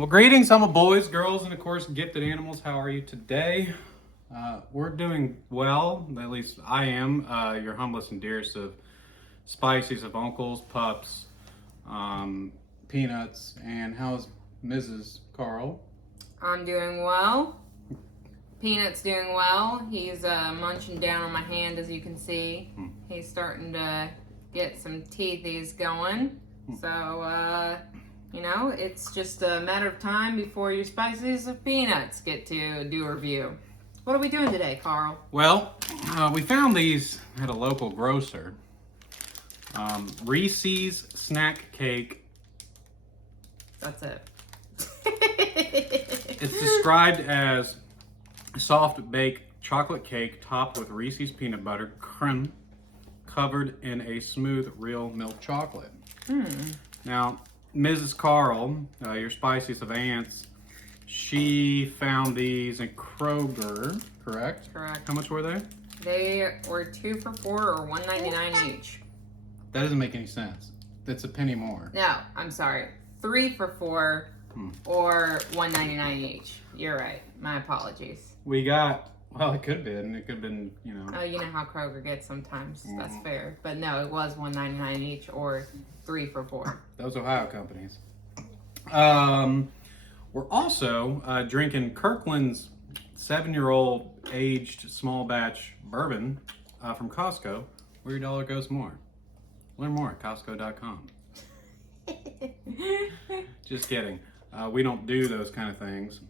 Well, greetings, humble boys, girls, and of course, gifted animals. How are you today? We're doing well, at least I am. Your humblest and dearest of Spices, of uncles, pups, peanuts, and how's Mrs. Karl? I'm doing well. Peanut's doing well. He's munching down on my hand, as you can see. He's starting to get some teethies going. So, it's just a matter of time before your Spices of Peanuts get to do a review. What are we doing today, Karl? Well, we found these at a local grocer. Reese's Snack Cake. That's it. It's described as soft baked chocolate cake topped with Reese's peanut butter creme covered in a smooth real milk chocolate. Now, Mrs. Karl, your Spices of Ants, she found these in Kroger, correct? Correct. How much were they? They were 2 for $4 or $1.99 each. That doesn't make any sense. That's a penny more. No, I'm sorry. 3 for $4 or $1.99 each. You're right. My apologies. We got, well, it could have been, Oh, you know how Kroger gets sometimes. That's fair. But no, it was $1.99 each or 3 for $4. Those Ohio companies. We're also drinking Kirkland's 7-year-old aged small batch bourbon from Costco, where your dollar goes more. Learn more at Costco.com. Just kidding. We don't do those kind of things.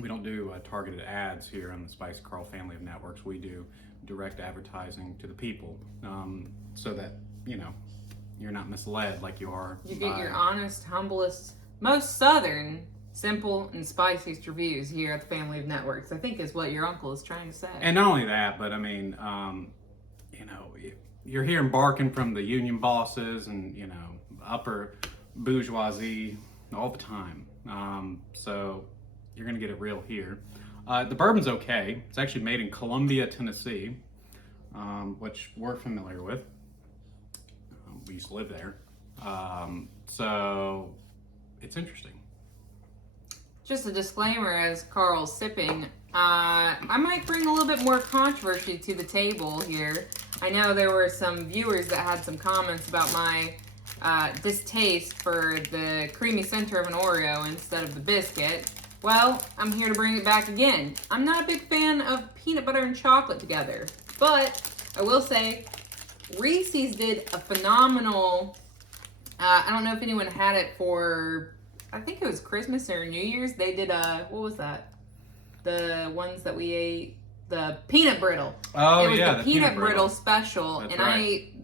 We don't do targeted ads here on the Spice Karl family of networks. We do direct advertising to the people, so that, you're not misled like you are. You get your honest, humblest, most southern, simple, and spiciest reviews here at the family of networks, I think is what your uncle is trying to say. And not only that, but I mean, you're hearing barking from the union bosses and, upper bourgeoisie all the time. So you're going to get it real here. The bourbon's okay. It's actually made in Columbia, Tennessee, which we're familiar with. We used to live there. So it's interesting. Just a disclaimer as Karl's sipping, I might bring a little bit more controversy to the table here. I know there were some viewers that had some comments about my distaste for the creamy center of an Oreo instead of the biscuit. Well, I'm here to bring it back again. I'm not a big fan of peanut butter and chocolate together, but I will say Reese's did a phenomenal, I don't know if anyone had it for, I think it was Christmas or New Year's. They did what was that? The ones that we ate, the peanut brittle. Oh, it was yeah, the peanut brittle special, That's and right. I ate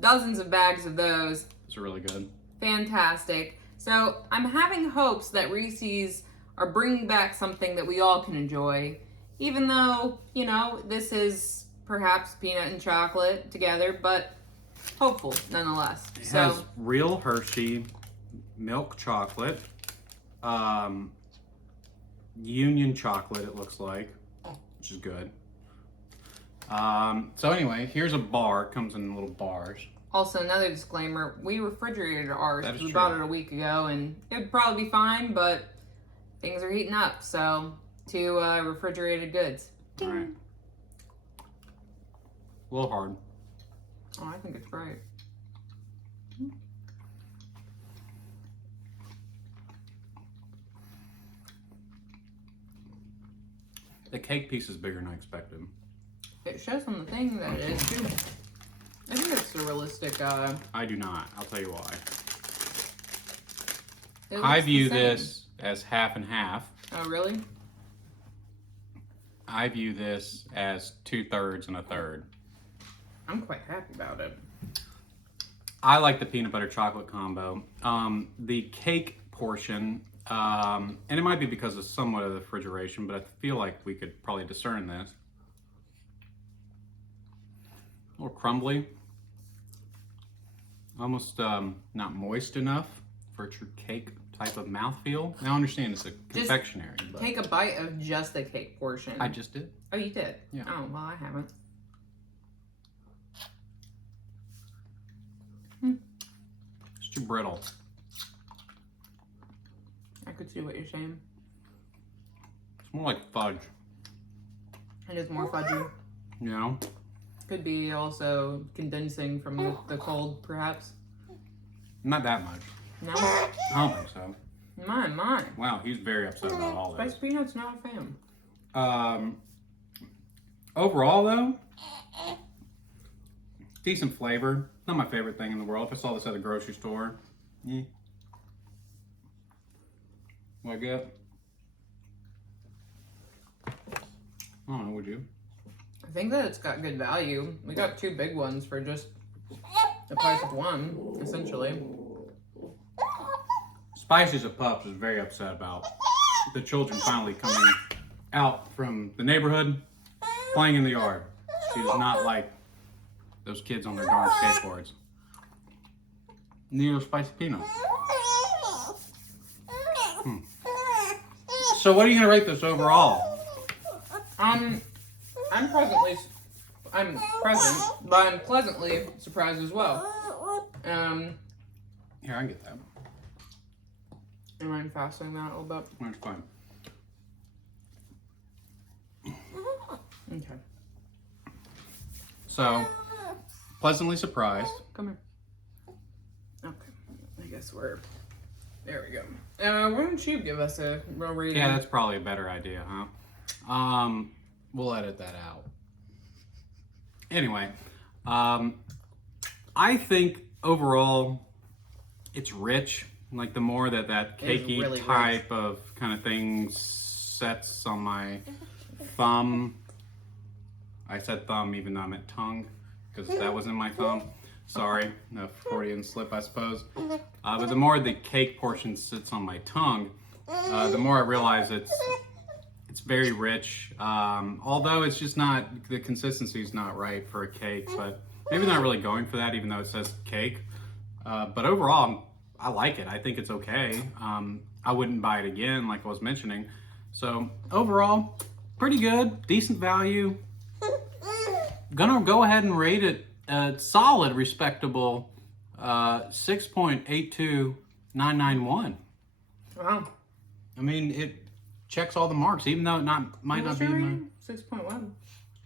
dozens of bags of those. It's really good. Fantastic. So I'm having hopes that Reese's are bringing back something that we all can enjoy, even though, this is perhaps peanut and chocolate together, but hopeful nonetheless. It has real Hershey milk chocolate, Union chocolate, it looks like, which is good. So anyway, here's a bar. It comes in little bars. Also, another disclaimer, we refrigerated ours. That is We true. bought it a week ago, and it would probably be fine, but things are heating up, so to refrigerated goods. All right. A little hard. Oh, I think it's great. The cake piece is bigger than I expected. It shows on the thing that it is, too. I think it's a realistic, I do not. I'll tell you why. it I looks view the same. this as half and half. Oh, really? I view this as 2/3 and a third. I'm quite happy about it. I like the peanut butter chocolate combo. The cake portion, and it might be because of somewhat of the refrigeration, but I feel like we could probably discern this. A little crumbly. Almost not moist enough for a true cake type of mouthfeel. Now I understand it's a confectionery. But Take a bite of just the cake portion. I just did. Oh, you did? Yeah. Oh, well, I haven't. It's too brittle. I I could see what you're saying. It's more like fudge. It is more fudgy. You know? Could be also condensing from the cold, perhaps. Not that much. No? I don't think so. Mine. Wow, he's very upset about all this. Spice Peanut's not a fan. Overall, though, decent flavor. Not my favorite thing in the world. If I saw this at a grocery store, what I get? I don't know, would you? I think that it's got good value. We got 2 big ones for just the price of one, essentially. Spices of Pups is very upset about the children finally coming out from the neighborhood, playing in the yard. She does not like those kids on their darn skateboards. Neither Spicy Peanut. So what are you going to rate this overall? I'm present, but I'm pleasantly surprised as well. Here, I can get that. Am I fastening that a little bit? That's fine. Okay. So, pleasantly surprised. Come here. Okay. I guess there we go. Why don't you give us a real rating? Yeah, that's probably a better idea, huh? We'll edit that out. Anyway, I think overall it's rich. Like the more that cakey really type of kind of thing sets on my thumb. I said thumb even though I meant tongue because that was in my thumb. Sorry, a Freudian slip, I suppose. But the more the cake portion sits on my tongue, the more I realize it's very rich. Although it's just not, the consistency is not right for a cake, but maybe they're not really going for that even though it says cake. But overall, I like it. I think it's okay. I wouldn't buy it again like I was mentioning. So overall, pretty good, decent value. Gonna go ahead and rate it a solid, respectable 6.82991. Wow. I mean, it checks all the marks, even though it might not be my 6.1.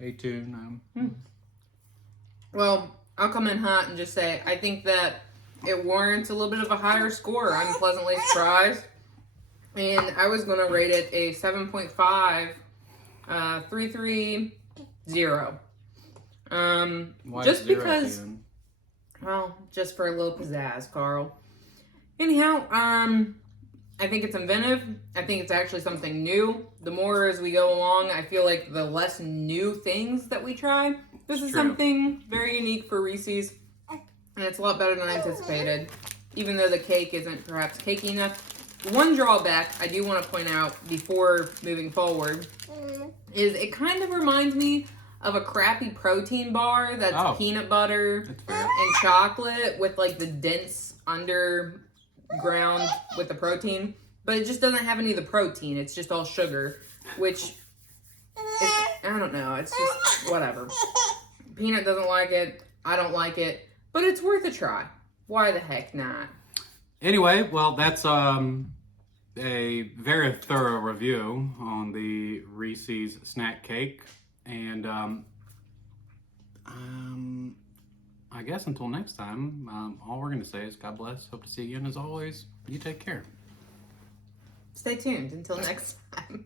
829. Well, I'll come in hot and just say I think that it warrants a little bit of a higher score. I'm pleasantly surprised. And I was going to rate it a 7.5, 330. Why Just zero because, again? well, just for a little pizzazz, Carl. Anyhow, I think it's inventive. I think it's actually something new. The more as we go along, I feel like the less new things that we try. This is True. something very unique for Reese's. And it's a lot better than I anticipated, even though the cake isn't perhaps cakey enough. One drawback I do want to point out before moving forward is it kind of reminds me of a crappy protein bar that's peanut butter and chocolate with like the dense underground with the protein. But it just doesn't have any of the protein. It's just all sugar, which is, I don't know. It's just whatever. Peanut doesn't like it. I don't like it. But it's worth a try. Why the heck not? Anyway, well, that's a very thorough review on the Reese's snack cake. And I guess until next time, all we're going to say is God bless. Hope to see you again. As always, you take care. Stay tuned until next time.